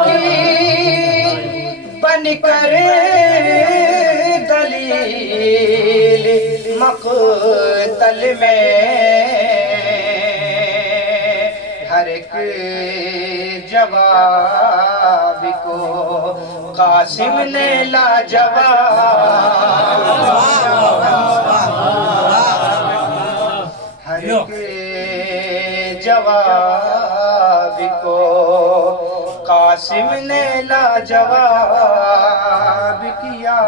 کی بن کر دلیل مقتل میں ہر ایک جواب کو قاسم نے لاجواب ہر ایک جواب کو قاسم نے لاجواب کیا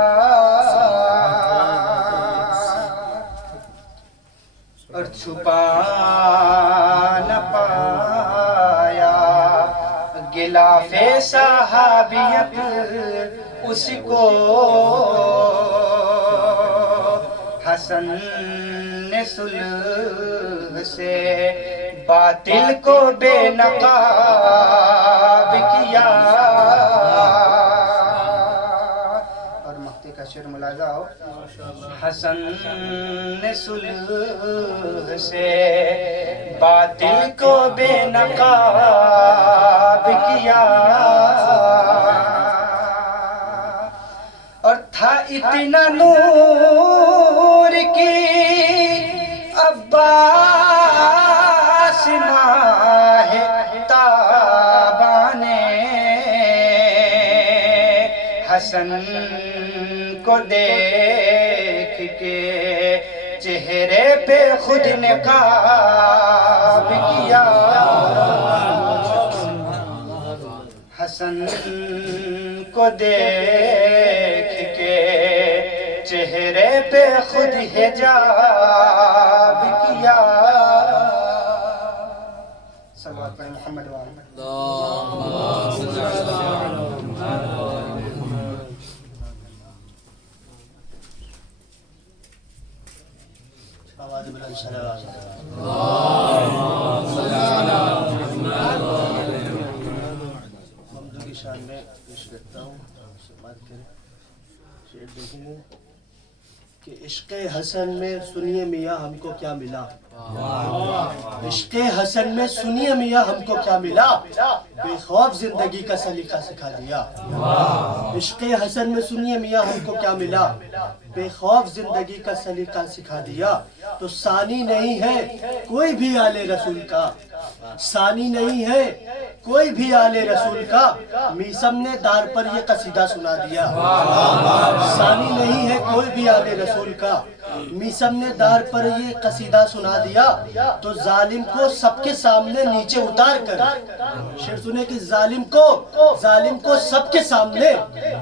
اور چھپا نہ پایا غلاف صحابیت اس کو حسن نے صلح سے باطل کو بے نقاب کیا اور مقطع کا شعر ملاحظہ ہو حسن نے صلح سے باطل کو بے نقاب کیا اور تھا اتنا نور کی عباس ماہ تابان حسن کو دیکھ کے چہرے پہ خود نقاب کیا حسن کو دیکھ کے چہرے پہ خود حجاب کیا صلوات پر محمد وآلہ محمد کی شان میں پیش کرتا ہوں سماعت کریں شعر دیکھیں گے کہ عشق حسن میں سنیے میاں ہم کو کیا ملا عشق حسن میں سنیے میاں ہم کو کیا ملا بے خوف زندگی کا سلیقہ سکھا دیا عشق حسن میں سنیے میاں ہم کو کیا ملا بے خوف زندگی کا سلیقہ سکھا دیا تو ثانی نہیں ہے کوئی بھی آل رسول کا ثانی نہیں ہے کوئی بھی آل رسول کا میسم نے دار پر یہ قصیدہ سنا دیا ثانی نہیں ہے کوئی بھی آل رسول کا میسم نے دار پر یہ قصیدہ سنا دیا تو ظالم کو سب کے سامنے نیچے اتار کر شعر سنے کہ ظالم کو سب کے سامنے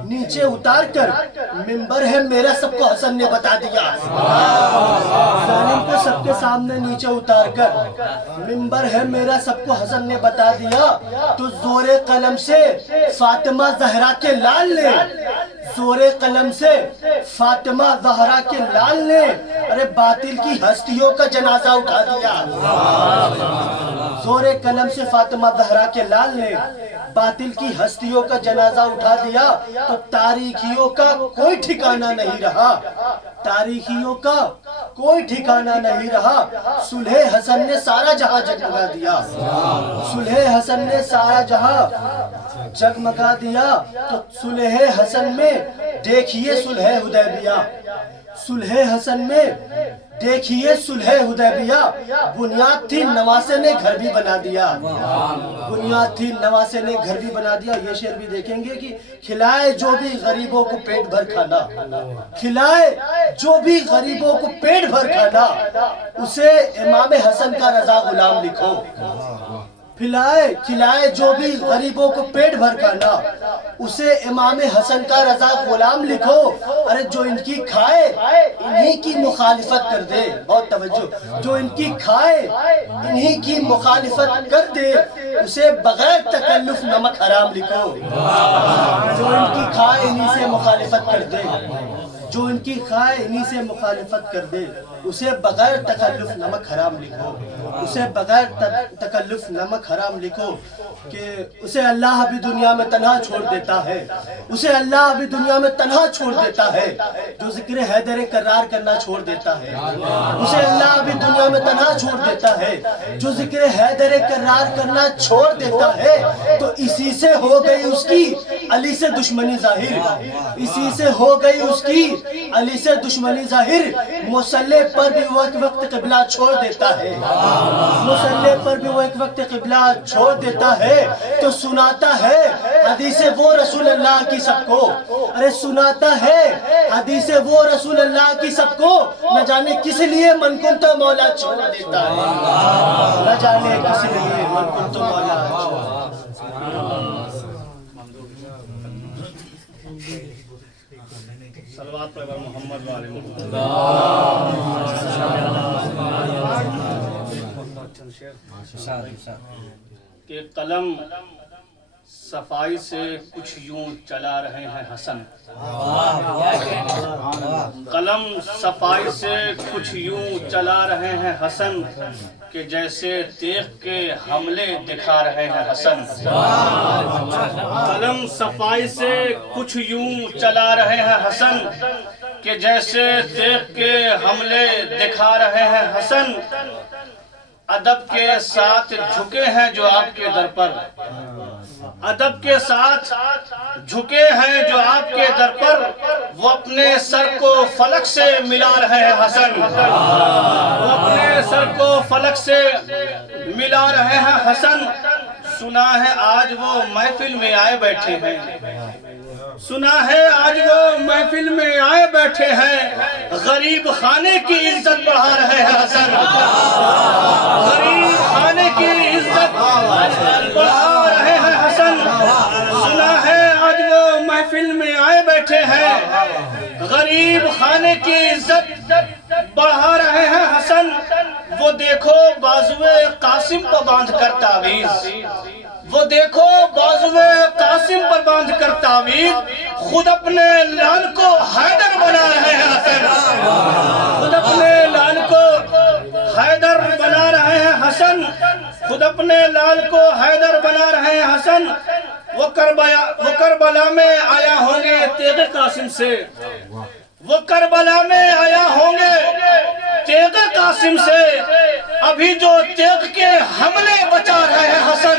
نیچے اتار کر منبر ہے میرا سب کو حسن نے بتا دیا ظالم کو سب کے سامنے نیچے اتار کر منبر ہے میرا سب کو حسن نے بتا دیا تو زور قلم سے فاطمہ زہرا کے لال نے زور قلم سے فاطمہ زہرا کے لال نے ارے باطل کی ہستیوں کا جنازہ اٹھا دیا زور قلم سے فاطمہ زہرا کے لال نے باطل کی ہستیوں کا جنازہ اٹھا دیا تو تاریخیوں کا کوئی ٹھکانہ نہیں رہا تاریخیوں کا کوئی ٹھکانہ نہیں رہا صلح حسن نے سارا جہاں جگمگا دیا صلح حسن نے سارا جہاں جگمگا دیا تو صلح حسن میں دیکھیے صلح حدیبیہ صلح حسن میں دیکھیے صلح حدیبیہ بنیاد تھی نواسے نے گھر بھی بنا دیا بنیاد تھی نواسے نے گھر بھی بنا دیا یہ شعر بھی دیکھیں گے کہ کھلائے جو بھی غریبوں کو پیٹ بھر کھانا کھلائے جو بھی غریبوں کو پیٹ بھر کھانا اسے امام حسن کا رضا غلام لکھو کھلائے جو بھی غریبوں کو پیٹ بھر کھانا اسے امام حسن کا رضا غلام لکھو ارے جو ان کی کھائے انہی کی مخالفت کر دے بہت توجہ جو ان کی کھائے انہی کی مخالفت کر دے اسے بغیر تکلف نمک حرام لکھو جو ان کی کھائے انہی سے مخالفت کر دے جو ان کی خواہ انہی سے مخالفت کر دے اسے بغیر تکلف نمک حرام لکھو، اسے بغیر تکلف نمک حرام لکھو کہ اسے اللہ بھی دنیا میں تنہا چھوڑ دیتا ہے، اسے اللہ بھی دنیا میں تنہا چھوڑ دیتا ہے جو ذکر حیدر کرار کرنا چھوڑ دیتا ہے، اسے اللہ بھی دنیا میں تنہا چھوڑ دیتا ہے جو ذکر حیدر کرار کرنا چھوڑ دیتا ہے۔ تو اسی سے ہو گئی اس کی علی سے دشمنی ظاہر، اسی سے ہو گئی اس کی علی سے دشمنی ظاہر، مصلی پر بھی وہ ایک وقت قبلہ چھوڑ دیتا ہے، مصلی پر بھی وہ ایک وقت قبلہ چھوڑ دیتا ہے۔ تو سناتا ہے حدیث وہ رسول اللہ کی سب کو، ارے سناتا ہے حدیث وہ رسول اللہ کی سب کو، نہ جانے کس لیے من کن تو مولا چھوڑ دیتا ہے، نہ جانے کس لیے من کن تو مولا چھوڑ دیتا ہے۔ صلوات پر محمد والے محمد۔ کہ قلم صفائی سے کچھ یوں چلا رہے ہیں حسن، قلم صفائی سے کچھ یوں چلا رہے ہیں حسن، کہ جیسے تیغ کے حملے دکھا رہے ہیں حسن، قلم صفائی سے کچھ یوں چلا رہے ہیں حسن، کہ جیسے تیغ کے حملے دکھا رہے ہیں حسن، ادب کے ساتھ جھکے ہیں جو آپ کے در پر، ادب کے ساتھ جھکے ہیں جو آپ کے در پر، وہ اپنے سر کو فلک سے ملا رہے ہیں حسن، وہ اپنے سر کو فلک سے ملا رہے ہیں حسن، سنا ہے آج وہ محفل میں آئے بیٹھے ہیں، سنا ہے آج وہ محفل میں آئے بیٹھے ہیں، غریب خانے کی عزت بڑھا رہے ہیں حسن، غریب خانے کی عزت بڑھا رہے ہیں حسن، سنا ہے آج وہ محفل میں آئے بیٹھے ہیں، غریب خانے کی عزت بڑھا رہے ہیں حسن، وہ دیکھو بازوے قاسم پر باندھ کر تعویذ، وہ دیکھو بازوے قاسم پر باندھ کر تعویذ، خود اپنے لال کو حیدر بنا رہے ہیں حسن، خود اپنے لال کو حیدر بنا رہے ہیں حسن، خود اپنے لال کو حیدر بنا رہے ہیں حسن، وہ کربلا میں آیا ہوں گے تیغ قاسم سے، وہ کربلا میں آیا ہوں گے تیغ قاسم سے، ابھی جو تیغ کے حملے بچا رہے ہیں حسن،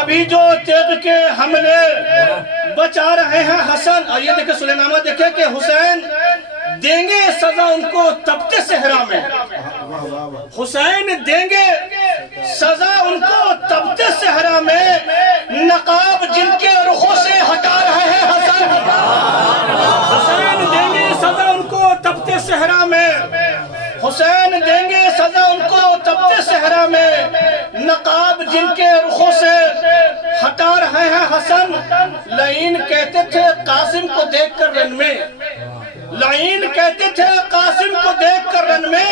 ابھی جو تیغ کے حملے بچا رہے ہیں حسن۔ اور یہ دیکھیں سلینامہ دیکھیں کہ حسین دیں گے سزا ان کو تپتے صحرا میں، حسین دیں گے سزا ان کو تپتے صحرا میں، نقاب جن کے رخوں سے ہٹا رہے ہیں حسن، حسین دیں گے سزا ان کو تپتے صحرا میں، حسین دیں گے سزا ان کو تپتے صحرا میں، نقاب جن کے رخوں سے ہٹا رہے ہیں حسن۔ لعین کہتے تھے قاسم کو دیکھ کر رن میں، لعین کہتے تھے قاسم کو دیکھ کر رن میں،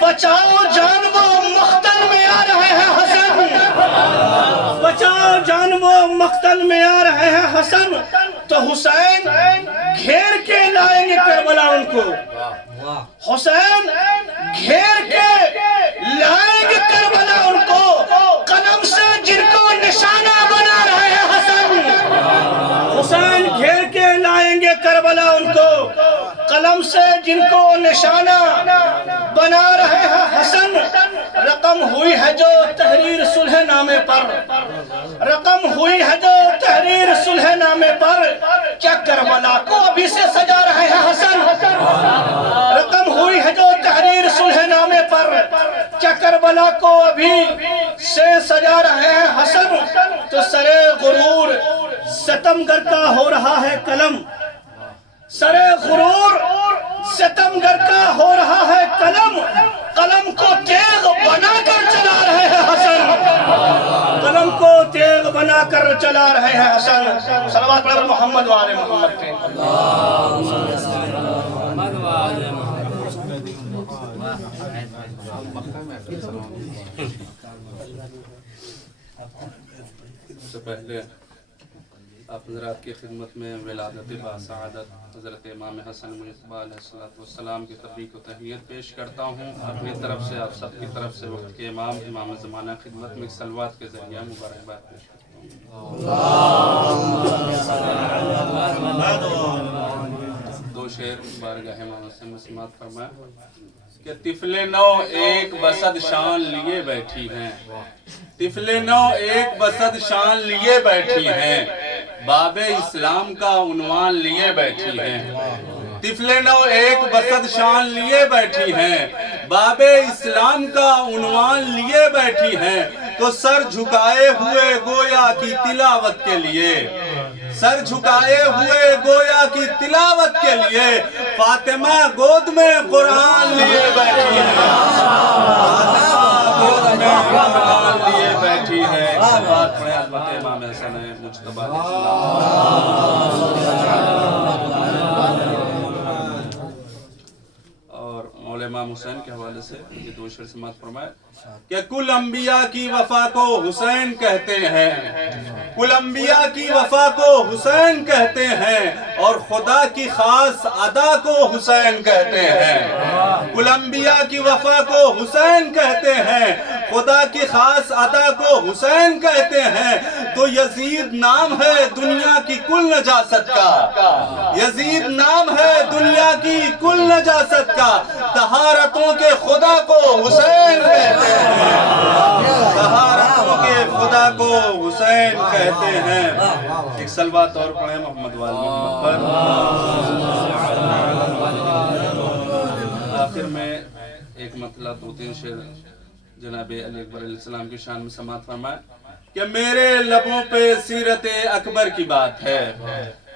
بچاؤ جان وہ مقتل میں آ رہے ہیں حسن، بچاؤ جان وہ مقتل میں آ رہے ہیں حسن۔ تو حسین گھیر کے لائیں گے کربلا ان کو، حسین گھیر کے لائیں گے کربلا ان کو، قلم سے جن کو نشانہ بنا رہے ہیں حسن، حسین گھیر کے لائیں گے کربلا ان کو، قلم سے جن کو نشانہ بنا رہے ہیں حسن۔ رقم ہوئی ہے جو تحریر صلح نامے پر، رقم ہوئی ہے جو تحریر صلح نامے پر، کیا کربلا کو ابھی سے سجا رہے ہیں حسن، رقم ہوئی ہے جو تحریر صلح نامے پر، کیا کربلا کو ابھی سے سجا رہے ہیں حسن۔ تو سرے غرور ستمگر کا ہو رہا ہے قلم، سرے غرور ستمگر کا ہو رہا ہے قلم، قلم کو تیغ بنا کر چلا رہے ہیں حسن، قلم کو تیغ بنا کر چلا رہے ہیں حسن۔ صلوات پر محمد وآل محمد کے۔ سے پہلے آپ حضرات کی خدمت میں ولادت باسعادت حضرت امام حسن مجتبی علیہ السلام کی تبریک و تحیت پیش کرتا ہوں. اپنی طرف سے آپ سب کی طرف سے وقت کے امام زمانہ خدمت میں سلوات کے ذریعہ مبارکباد پیش کرتا ہوں. دو شعر بارگاہ امام حسن میں سماعت فرمائیں کہ طفل نو ایک بسد شان لیے بیٹھی ہیں. طفل نو ایک بسد شان لیے بیٹھی ہیں. باب اسلام کا عنوان لیے بیٹھی ہیں. طفل نو ایک بسد شان لیے بیٹھی ہیں. باب اسلام کا عنوان لیے بیٹھی ہیں. تو سر جھکائے ہوئے گویا کی تلاوت کے لیے، سر جھکائے ہوئے گویا کی تلاوت کے لیے فاطمہ گود میں قرآن لیے بیٹھی ہے. گود میں قرآن لیے بیٹھی ہے. بات پڑھیں حضرت امام حسن مجتبی علیہ السلام. اور مولا امام حسین کے حوالے سے یہ دو شعر سماعت فرمائے کہ کل انبیاء کی وفا کو حسین کہتے ہیں. کل انبیاء کی وفا کو حسین کہتے ہیں اور خدا کی خاص ادا کو حسین کہتے ہیں. کل انبیاء کی وفا کو حسین کہتے ہیں، خدا کی خاص ادا کو حسین کہتے ہیں. تو یزید نام ہے دنیا کی کل نجاست کا، یزید نام ہے دنیا کی کل نجاست کا. طہارتوں کے خدا کو حسین کہتے ہیں، طہارتوں کے خدا کو حسین کہتے ہیں. ایک سلوات اور پڑھیں محمد وال محمد پر. آخر میں ایک مطلب دو تین شعر جناب علی اکبر علیہ السلام کی شان میں سماعت فرمائے کہ میرے لبوں پہ سیرت اکبر کی بات ہے.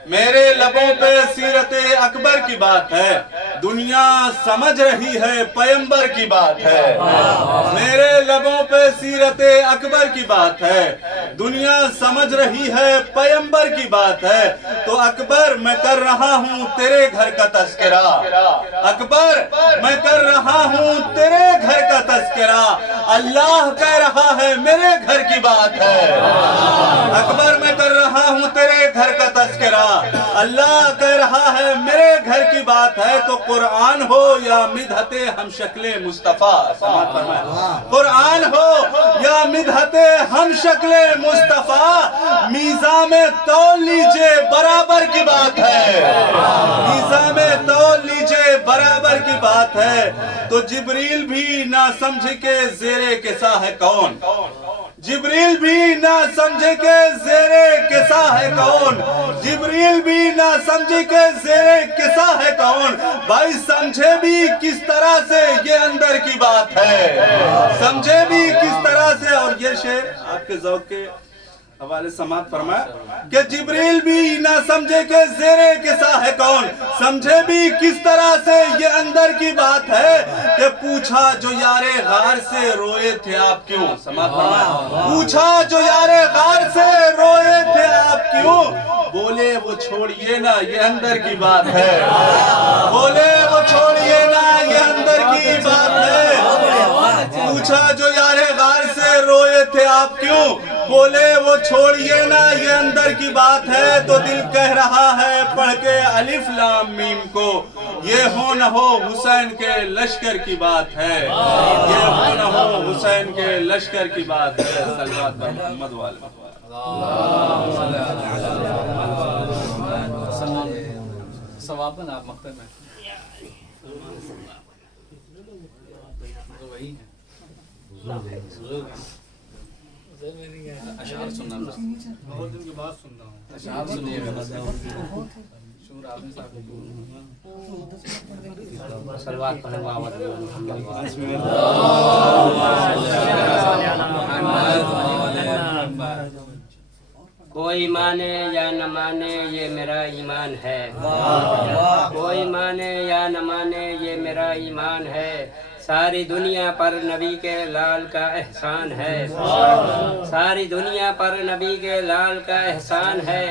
میرے لبوں پہ سیرت اکبر کی بات ہے. دنیا سمجھ رہی ہے پیمبر کی بات ہے. میرے لبوں پہ سیرت اکبر کی بات ہے. دنیا سمجھ رہی ہے پیمبر کی بات ہے. تو اکبر میں کر رہا ہوں تیرے گھر کا تذکرہ. اکبر میں کر رہا ہوں تیرے گھر کا تذکرہ. اللہ کہہ رہا ہے میرے گھر کی بات ہے. اکبر میں کر رہا ہوں تیرے گھر کا تذکرہ. اللہ کہہ رہا ہے میرے گھر کی بات ہے. تو قرآن ہو یا مدحت ہم شکل مصطفیٰ. قرآن ہو یا مدحت ہم شکل مصطفیٰ. میزان میں تول لیجئے برابر کی بات ہے. میزان میں تول لیجئے برابر کی بات ہے. تو جبریل بھی نہ سمجھ کے زیر کسا ہے کون. جبریل بھی نہ سمجھے کہ زیر کسا ہے کون. جبریل بھی نہ سمجھے کہ زیر کسا ہے کون. بھائی سمجھے بھی کس طرح سے یہ اندر کی بات ہے. سمجھے بھی کس طرح سے. اور یہ شعر آپ کے ذوق کے حوالے سماعت فرمائے کہ جبریل بھی نہ سمجھے کہ زیر کسا ہے کون. سمجھے بھی کس طرح سے یہ اندر کی بات ہے کہ پوچھا جو یار غار سے روئے تھے آپ کیوں. سماعت فرمائے. پوچھا جو یار غار سے روئے تھے آپ کیوں. بولے وہ چھوڑیے نا یہ اندر کی بات ہے. بولے وہ چھوڑیے نا یہ اندر کی بات ہے. پوچھا جو یار غار سے روئے تھے آپ کیوں. بولے وہ چھوڑیے نا یہ اندر کی بات ہے. تو دل کہہ رہا ہے پڑھ کے الف لام میم کو یہ ہو نہ ہو حسین کے لشکر کی بات ہے. یہ ہو نہ ہو حسین کے لشکر کی بات ہے. صلوات پر محمد وال ثواباً آپ مقتل میں وہی ہیں. اشعار سننا بہت دن کے بعد سن رہا ہوں. اشعار سنیے گا. شور عالم صاحب سلوات پڑھیں محمد کوئی مانے یا نہ مانے یہ میرا ایمان ہے. کوئی مانے یا نہ مانے یہ میرا ایمان ہے. ساری دنیا پر نبی کے لال کا احسان ہے. ساری دنیا پر نبی کے لال کا احسان ہے.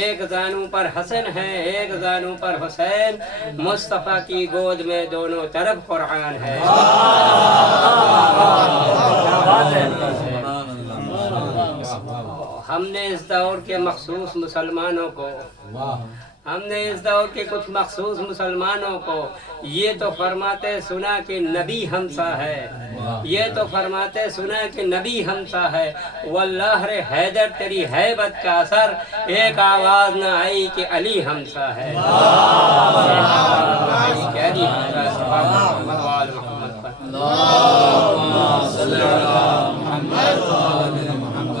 ایک زانو پر حسن ہے ایک زانو پر حسین. مصطفیٰ کی گود میں دونوں طرف قرآن ہے. ہم نے اس دور کے مخصوص مسلمانوں کو کچھ مخصوص مسلمانوں کو یہ تو فرماتے سنا کہ نبی ہمسا ہے، واللہ رے حیدر تیری حیبت کا اثر ایک آواز نہ آئی کہ علی ہمسا ہے۔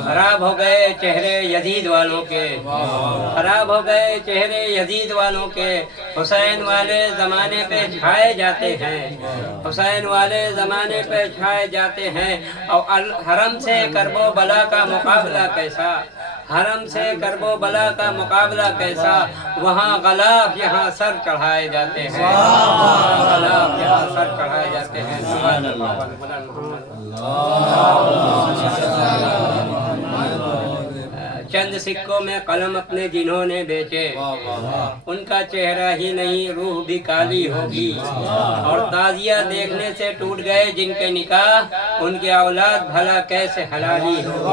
خراب ہو گئے چہرے یزید والوں کے، حسین والے زمانے پہ چھائے جاتے ہیں، اور حرم سے کرب و بلا کا مقابلہ کیسا، وہاں غلاف یہاں سر چڑھائے جاتے ہیں، چند سکوں میں قلم اپنے جنہوں نے بیچے، ان کا چہرہ ہی نہیں روح بھی کالی ہوگی، اور تازیہ دیکھنے سے ٹوٹ گئے جن کے نکاح، ان کی اولاد بھلا کیسے حلالی ہوگی۔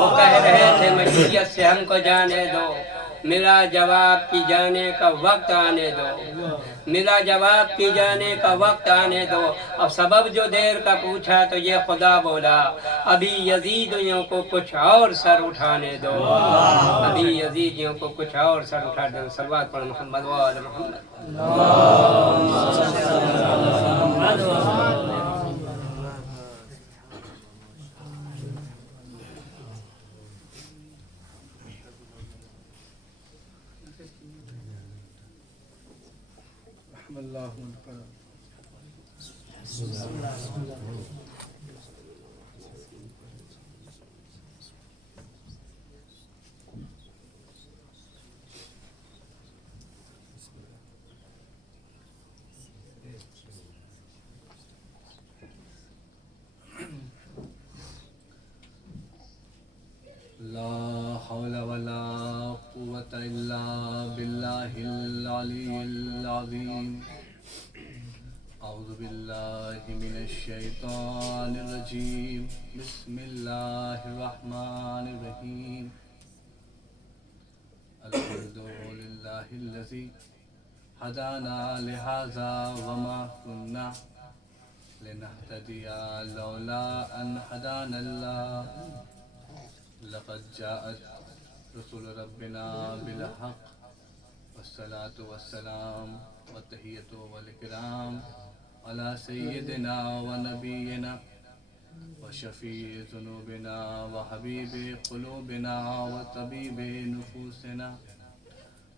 وہ کہہ رہے تھے مشیت سے ہم کو جانے دو، ملا جواب کی جانے کا وقت آنے دو، اب سبب جو دیر کا پوچھا تو یہ خدا بولا، ابھی یزیدیوں کو کچھ اور سر اٹھانے دو، صلوات پڑھ محمد و آل محمد۔ لا حول ولا قوة إلا بالله العلي العظيم أعوذ بالله من الشيطان الرجيم بسم الله الرحمن الرحيم الحمد لله الذي هدانا لهذا وما كنا لنهتدي لولا أن هدانا الله لقد جاءت رسول ربنا بالحق والصلاة والسلام والتحية والإكرام على سيدنا ونبينا وشفيع ذنوبنا وحبيب قلوبنا وطبيب نفوسنا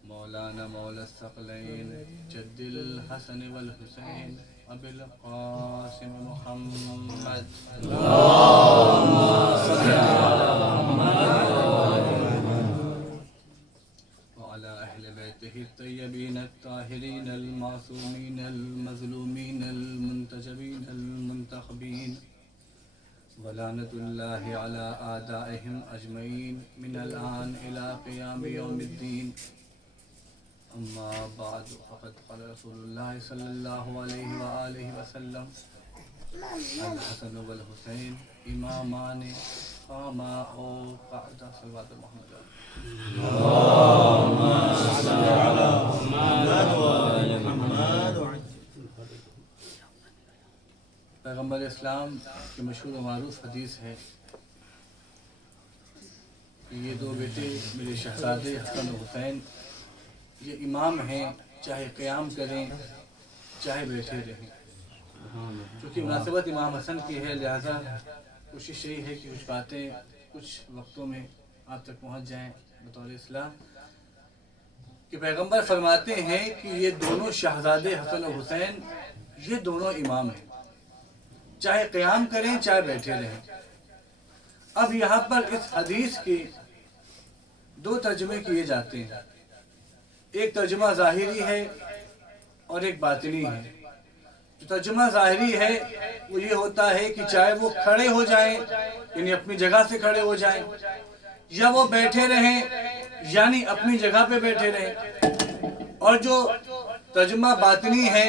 مولانا مولى الثقلين جد الحسن والحسين أبي القاسم محمد اللهم صل على محمد وعلى أهل بيته الطيبين الطاهرين المعصومين المظلومين المنتجبين المنتخبين ولعنة الله على أعدائهم أجمعين من الآن إلى قيام يوم الدين أما بعد فقد قال رسول الله صلى الله عليه وآله وسلم الحسن والحسين إمامان قاما أو قعدا صلوات محمد اللهم صل على محمد وآل محمد۔ پیغمبر اسلام کی مشہور و معروف حدیث ہے کہ یہ دو بیٹے میرے شہزادے حسن و حسین یہ امام ہیں، چاہے قیام کریں چاہے بیٹھے رہیں۔ چونکہ مناسبت امام حسن کی ہے لہذا کوشش یہی ہے کہ کچھ باتیں کچھ وقتوں میں آپ تک پہنچ جائیں بطور اصلاح کہ پیغمبر فرماتے ہیں کہ یہ دونوں شہزادے حسن و حسین یہ دونوں امام ہیں، چاہے قیام کریں چاہے بیٹھے رہیں۔ اب یہاں پر اس حدیث کے دو ترجمے کیے جاتے ہیں، ایک ترجمہ ظاہری ہے اور ایک باطنی ہے۔ جو ترجمہ ظاہری ہے وہ یہ ہوتا ہے کہ چاہے وہ کھڑے ہو جائیں یعنی اپنی جگہ سے کھڑے ہو جائیں، یا وہ بیٹھے رہیں یعنی اپنی جگہ پہ بیٹھے رہیں۔ اور جو ترجمہ باطنی ہے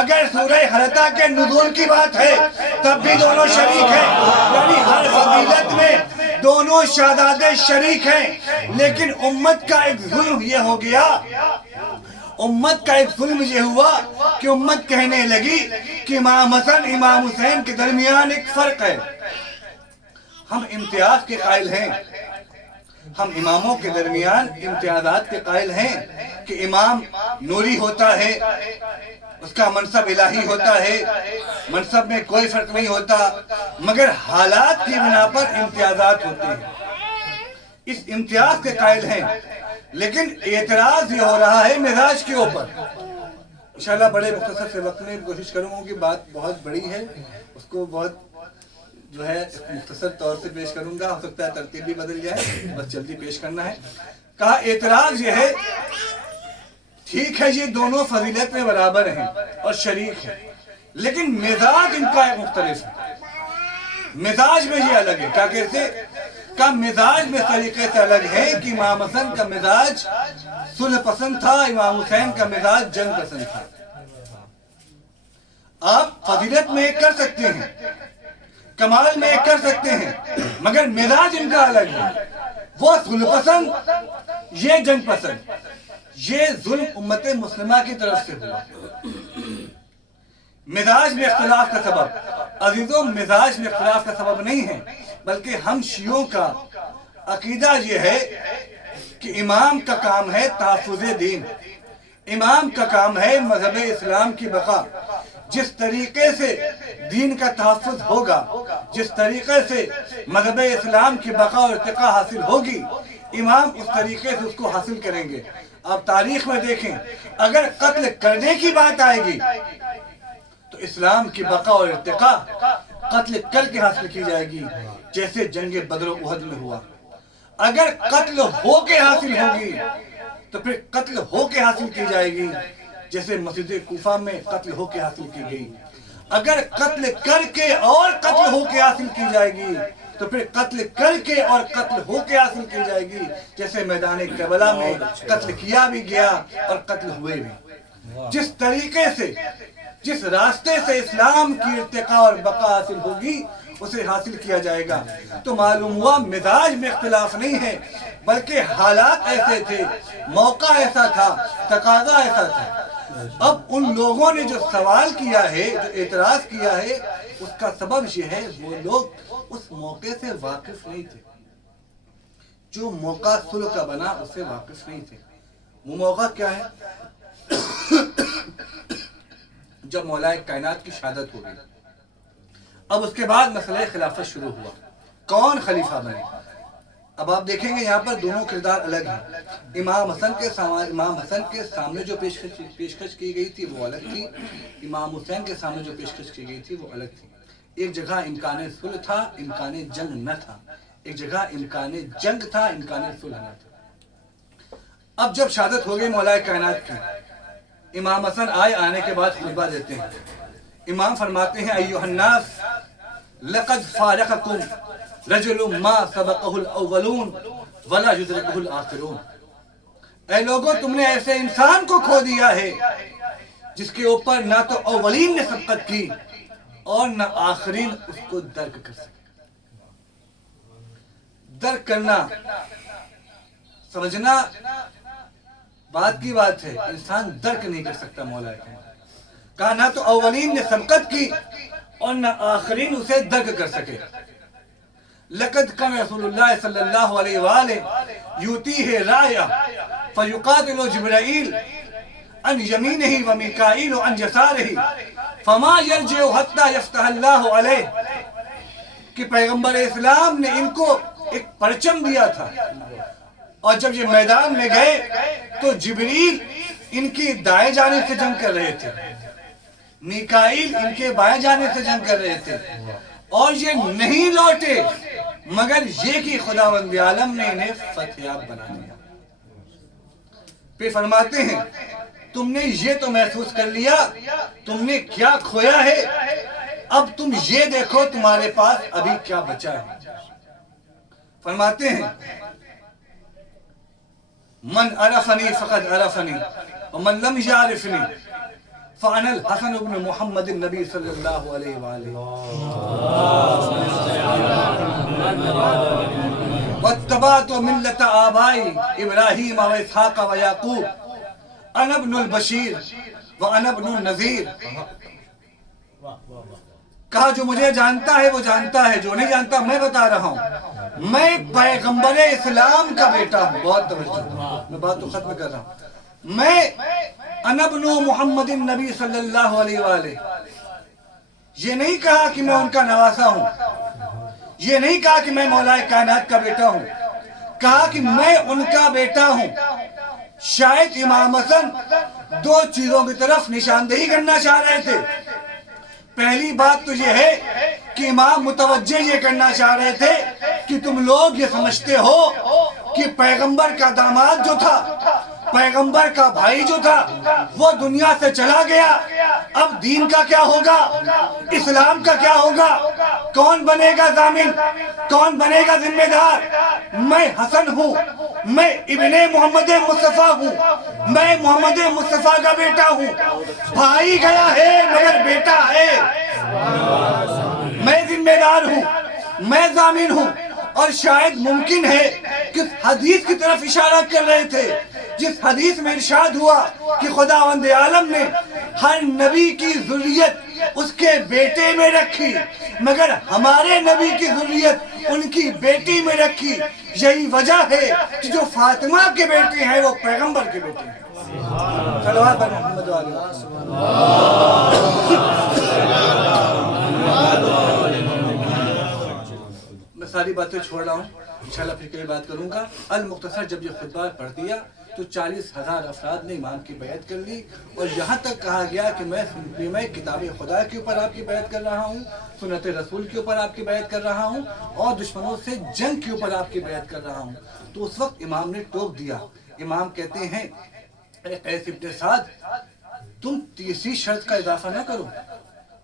اگر سورہ حلقہ کے نزول کی بات ہے تب بھی دونوں شریک ہیں، یعنی ہر فضیلت میں دونوں شہزادے شریک ہیں، لیکن امت کا ایک ظلم یہ ہو گیا، امت کا ایک ظلم یہ ہوا کہ امت کہنے لگی کہ امام حسن امام حسین کے درمیان ایک فرق ہے، ہم امتیاز کے قائل ہیں، ہم اماموں کے درمیان امتیازات کے قائل ہیں کہ امام نوری ہوتا ہے، اس کا منصب الہی ہوتا ہے، منصب میں کوئی فرق نہیں ہوتا، مگر حالات کی بنا پر امتیازات ہوتے ہیں، اس امتیاز کے قائل ہیں، لیکن اعتراض یہ ہو رہا ہے مزاج کے اوپر۔ انشاءاللہ بڑے مختصر سے وقت میں کوشش کروں گا کہ بات بہت بڑی ہے، اس کو بہت جو ہے مختصر طور سے پیش کروں گا، ہو سکتا ہے ترتیب بھی بدل جائے، بس جلدی پیش کرنا ہے۔ کہا اعتراض یہ ہے، ٹھیک ہے یہ دونوں فضیلت میں برابر ہیں اور شریک ہیں، لیکن مزاج ان کا مختلف ہے، مزاج میں یہ الگ ہے۔ کیا کہتے کا مزاج میں طریقے سے الگ ہے کہ امام حسن کا مزاج صلح پسند تھا، امام حسین کا مزاج جنگ پسند تھا۔ آپ فضیلت میں ایک کر سکتے ہیں، کمال میں ایک کر سکتے ہیں، مگر مزاج ان کا الگ ہے، وہ صلح پسند، یہ جنگ پسند۔ یہ ظلم امت مسلمہ کی طرف سے ہوا۔ مزاج میں اختلاف کا سبب عزیزوں، مزاج میں اختلاف کا سبب نہیں ہے، بلکہ ہم شیعوں کا عقیدہ یہ ہے کہ امام کا کام ہے تحفظ دین، امام کا کام ہے مذہب اسلام کی بقا۔ جس طریقے سے دین کا تحفظ ہوگا، جس طریقے سے مذہب اسلام کی بقا اور ارتقاء حاصل ہوگی، امام اس طریقے سے اس کو حاصل کریں گے۔ آپ تاریخ میں دیکھیں، اگر قتل کرنے کی بات آئے گی تو اسلام کی بقا اور ارتقاء قتل کر کے حاصل کی جائے گی، جیسے جنگ بدر و احد میں ہوا۔ اگر قتل ہو کے حاصل ہوگی تو پھر قتل ہو کے حاصل کی جائے گی، جیسے مسجد کوفہ میں قتل ہو کے حاصل کی گئی۔ اگر قتل کر کے اور قتل ہو کے حاصل کی جائے گی تو پھر قتل کر کے اور قتل ہو کے حاصل کی جائے گی، جیسے میدان کربلا میں قتل کیا بھی گیا اور قتل ہوئے بھی۔ جس طریقے سے، جس راستے سے اسلام کی ارتقاء اور بقا حاصل ہوگی اسے حاصل کیا جائے گا۔ تو معلوم ہوا مزاج میں اختلاف نہیں ہے، بلکہ حالات ایسے تھے، موقع ایسا تھا، تقاضا ایسا تھا۔ اب ان لوگوں نے جو سوال کیا ہے، جو اعتراض کیا ہے، اس کا سبب یہ ہے وہ لوگ اس موقع سے واقف نہیں تھے، جو موقع صلح کا بنا اس سے واقف نہیں تھے۔ وہ موقع کیا ہے؟ جب مولا کائنات کی شہادت ہو گئی، اب اس کے بعد مسئلہ خلافت شروع ہوا، کون خلیفہ بنے۔ اب آپ دیکھیں گے یہاں پر دونوں کردار الگ ہیں۔ امام حسن کے سامنے جو پیشکش کی گئی تھی وہ الگ تھی، امام حسین کے سامنے جو پیشکش کی گئی تھی وہ الگ تھی۔ ایک جگہ امکان صلح تھا، امکان جنگ نہ تھا، ایک جگہ امکان جنگ تھا، امکان صلح نہ تھا۔ اب جب شہادت ہو گئی مولا کائنات کی، امام حسن آنے کے بعد خطبہ دیتے ہیں۔ امام فرماتے ہیں ایھا الناس لقد فارقکم رجل ما سبقہ الاولون ولا یدرکہ الآخرون۔ اے لوگوں، تم نے ایسے انسان کو کھو دیا ہے جس کے اوپر نہ تو اولین نے سبقت کی اور نہ آخرین اس کو درک کر سکے۔ درک کرنا، سمجھنا بات کی بات ہے، انسان درک نہیں کر سکتا مولا کا۔ کہا نہ تو اولین نے سبقت کی اور نہ آخرین اسے درک کر سکے۔ لقد كان رسول الله صلى الله عليه وآله يؤتيه راية فيقاتل جبرائيل عن يمينه وميكائيل عن يساره فما يرجع حتى يفتح الله عليه، کہ پیغمبر اسلام نے ان کو ایک پرچم دیا تھا، اور جب یہ میدان میں گئے تو جبریل ان کی دائیں جانب سے جنگ کر رہے تھے، میکائیل ان کے بائیں جانب سے جنگ کر رہے تھے، اور یہ نہیں لوٹے مگر یہ کہ خداوند عالم نے انہیں فتحیاب بنا دیا۔ پھر فرماتے ہیں تم نے یہ تو محسوس کر لیا تم نے کیا کھویا ہے، اب تم یہ دیکھو تمہارے پاس ابھی کیا بچا ہے۔ فرماتے ہیں من عرفنی فقد عرفنی ومن لم یعرفنی فأنا الحسن بن محمد النبی صلی اللہ علیہ وآلہ واتبعت ملة آبائی ابراہیم و اسحاق و یعقوب انا ابن البشیر و انا ابن النذیر. کہا جو مجھے جانتا ہے وہ جانتا ہے، جو نہیں جانتا میں بتا رہا ہوں، میں پیغمبر اسلام کا بیٹا ہوں. بہت توجہ، میں بات تو ختم کر رہا ہوں. میں انا ابن محمد النبی صلی اللہ علیہ وآلہ. یہ نہیں کہا کہ میں ان کا نواسا ہوں، یہ نہیں کہا کہ میں مولا کائنات کا بیٹا ہوں، کہا کہ میں ان کا بیٹا ہوں. شاید امام حسن دو چیزوں کی طرف نشاندہی کرنا چاہ رہے تھے. پہلی بات تو یہ ہے کہ امام متوجہ یہ کرنا چاہ رہے تھے کہ تم لوگ یہ سمجھتے ہو کہ پیغمبر کا داماد جو تھا، پیغمبر کا بھائی جو تھا، وہ دنیا سے چلا گیا. اب دین کا کیا ہوگا، اسلام کا کیا ہوگا، کون بنے گا ضامن، کون بنے گا ذمہ دار؟ میں حسن ہوں، میں ابن محمد مصطفیٰ ہوں، میں محمد مصطفیٰ کا بیٹا ہوں. بھائی گیا ہے مگر بیٹا ہے. میں ذمہ دار ہوں، میں ضامن ہوں. اور شاید ممکن ہے کہ حدیث کی طرف اشارہ کر رہے تھے، جس حدیث میں ارشاد ہوا کہ خداوند عالم نے ہر نبی کی ذریت اس کے بیٹے میں رکھی، مگر ہمارے نبی کی ذریت ان کی بیٹی میں رکھی. یہی وجہ ہے کہ جو فاطمہ کے بیٹے ہیں وہ پیغمبر کے بیٹے ہیں. صلوات بر محمد و آلہ. میں ساری باتیں چھوڑ رہا ہوں، انشاءاللہ پھر کئی بات کروں گا. المختصر جب یہ خطبہ پڑھ دیا تو 40,000 افراد نے امام کی بیعت کر لی، اور یہاں تک کہا گیا کہ میں کتاب خدا کے اوپر آپ کی بیعت کر رہا ہوں، سنت رسول کے اوپر آپ کی بیعت کر رہا ہوں، اور دشمنوں سے جنگ کے اوپر آپ کی بیعت کر رہا ہوں. تو اس وقت امام نے ٹوک دیا. امام کہتے ہیں اے قیس ابن سعد، تم تیسری شرط کا اضافہ نہ کرو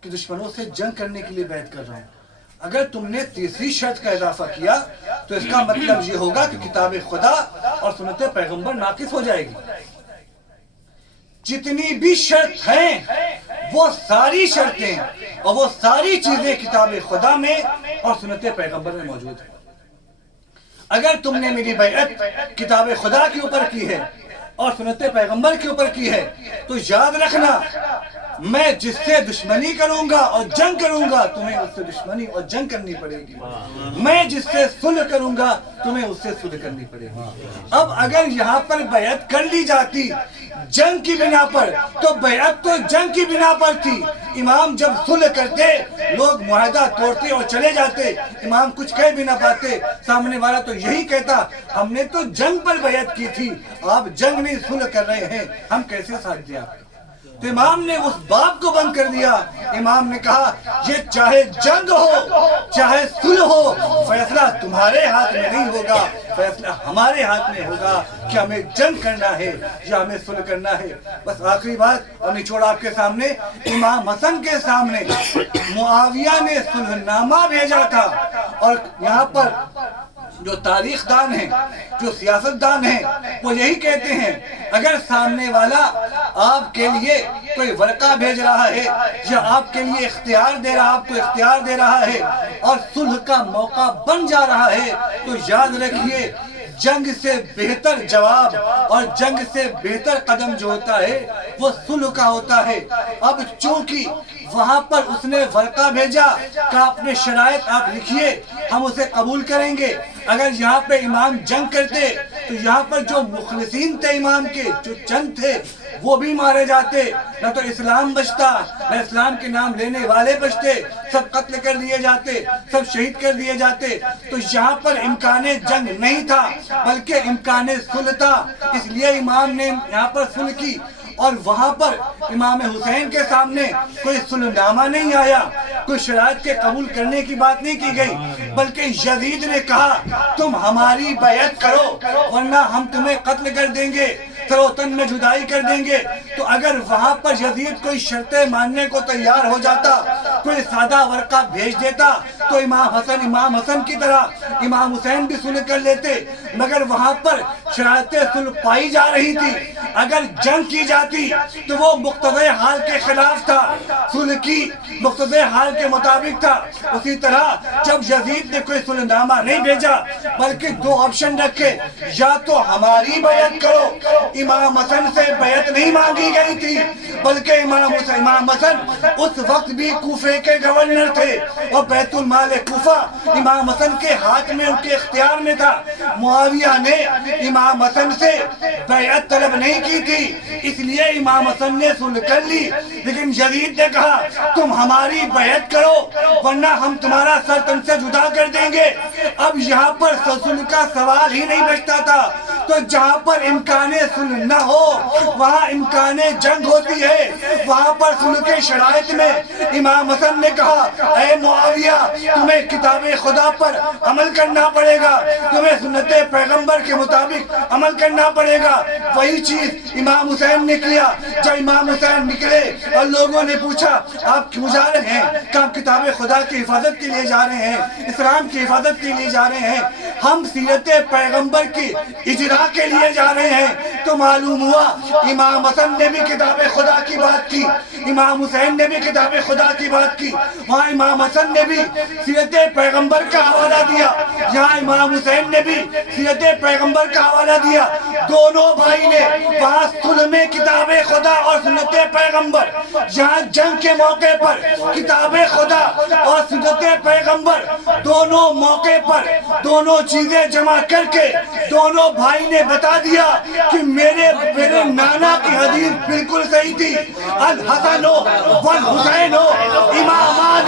کہ دشمنوں سے جنگ کرنے کے لیے بیعت کر رہا ہوں. اگر تم نے تیسری شرط کا اضافہ کیا تو اس کا مطلب یہ ہوگا کہ کتاب خدا اور سنت پیغمبر ناقص ہو جائے گی. جتنی بھی شرط ہیں وہ ساری شرطیں اور وہ ساری چیزیں کتاب خدا میں اور سنت پیغمبر میں موجود ہیں. اگر تم نے میری بیعت کتاب خدا کے اوپر کی ہے اور سنت پیغمبر کے اوپر کی ہے تو یاد رکھنا، میں جس سے دشمنی کروں گا اور جنگ کروں گا تمہیں اس سے دشمنی اور جنگ کرنی پڑے گی. میں جس سے صلح کروں گا تمہیں اس سے صلح کرنی پڑے گی. اب اگر یہاں پر بیعت کر لی جاتی جنگ کی بنا پر تو بیعت تو جنگ کی بنا پر تھی. امام جب صلح کرتے لوگ معاہدہ توڑتے اور چلے جاتے، امام کچھ کہہ بھی نہ پاتے. سامنے والا تو یہی کہتا ہم نے تو جنگ پر بیعت کی تھی، آپ جنگ نہیں صلح کر رہے ہیں، ہم کیسے ساتھ دیں آپ. تو امام نے اس باب کو بند کر دیا. امام نے کہا یہ چاہے جنگ ہو چاہے صلح ہو، فیصلہ تمہارے ہاتھ میں نہیں ہوگا، فیصلہ ہمارے ہاتھ میں ہوگا کہ ہمیں جنگ کرنا ہے یا ہمیں صلح کرنا ہے. بس آخری بات اور نچوڑ آپ کے سامنے، امام حسن کے سامنے معاویہ نے صلح نامہ بھیجا تھا. اور یہاں پر جو تاریخ دان ہیں، جو سیاست دان ہیں، وہ یہی کہتے ہیں اگر سامنے والا آپ کے لیے کوئی ورقہ بھیج رہا ہے یا آپ کے لیے اختیار دے رہا، آپ کو اختیار دے رہا ہے اور صلح کا موقع بن جا رہا ہے تو یاد رکھیے جنگ سے بہتر جواب اور جنگ سے بہتر قدم جو ہوتا ہے وہ صلح کا ہوتا ہے. اب چونکہ وہاں پر اس نے ورقہ بھیجا کہ اپنے شرائط آپ لکھیے، ہم اسے قبول کریں گے. اگر یہاں پہ امام جنگ کرتے تو یہاں پر جو مخلصین تھے امام کے، جو چند تھے، وہ بھی مارے جاتے، نہ تو اسلام بچتا نہ اسلام کے نام لینے والے بچتے، سب قتل کر دیے جاتے، سب شہید کر دیے جاتے. تو یہاں پر امکان جنگ نہیں تھا بلکہ امکان صلح تھا، اس لیے امام نے یہاں پر صلح کی. اور وہاں پر امام حسین کے سامنے کوئی صلح نامہ نہیں آیا، کوئی شرائط کے قبول کرنے کی بات نہیں کی گئی، بلکہ یزید نے کہا تم ہماری بیعت کرو ورنہ ہم تمہیں قتل کر دیں گے، سر و تن میں جدائی کر دیں گے. تو اگر وہاں پر یزید کوئی شرطیں ماننے کو تیار ہو جاتا، کوئی سادہ ورقہ بھیج دیتا تو امام حسن کی طرح امام حسین بھی صلح کر لیتے، مگر وہاں پر شرائط صلح پائی جا رہی تھی۔ اگر جنگ کی جاتی تو وہ مقتضی حال کے خلاف تھا، صلح کی مقتضی حال کے مطابق تھا۔ اسی طرح جب یزید نے کوئی صلح نامہ نہیں بھیجا بلکہ دو آپشن رکھے، یا تو ہماری بیعت کرو، امام حسن سے بیعت نہیں مانگی گئی تھی بلکہ امام حسن اس وقت بھی کوفے کے گورنر تھے اور بیت المال کوفہ امام حسن کے ہاتھ میں، ان کے اختیار میں تھا۔ معاویہ نے امام حسن سے بیعت طلب نہیں کی تھی، اس لیے امام حسن نے صلح کر لی، لیکن یزید نے کہا تم ہماری بیعت کرو ورنہ ہم تمہارا سر تن سے جدا کر دیں گے۔ اب یہاں پر صلح کا سوال ہی نہیں بچتا تھا، تو جہاں پر امکان صلح نہ ہو وہاں امکان جنگ ہوتی ہے۔ وہاں پر صلح کے شرائط میں امام حسن نے کہا اے معاویہ تمہیں کتاب خدا پر عمل کرنا پڑے گا، تمہیں سنت پیغمبر کے مطابق عمل کرنا پڑے گا۔ وہی چیز امام حسین نے کیا۔ جب امام حسین نکلے اور لوگوں نے پوچھا آپ کیوں جا رہے ہیں؟ کہ ہم کتاب خدا کی حفاظت کے لیے جا رہے ہیں، اسلام کی حفاظت کے لیے جا رہے ہیں، ہم سیرت پیغمبر کی اجرا کے لیے جا رہے ہیں۔ تو معلوم ہوا امام حسن نے بھی کتاب خدا کی بات کی، امام حسین نے بھی کتاب خدا کی بات کی۔ وہاں امام حسن نے بھی سیرت پیغمبر کا حوالہ دیا، یہاں امام حسین نے بھی سیرت پیغمبر کا حوالہ دیا۔ دونوں بھائی نے وہاں صلح میں کتاب خدا اور سنت پیغمبر، یہاں جنگ کے موقع پر کتاب خدا اور سنت پیغمبر، دونوں موقع پر دونوں چیزیں جمع کر کے دونوں بھائی نے بتا دیا کہ میرے نانا کی حدیث بالکل صحیح تھی، الحسن والحسین امامان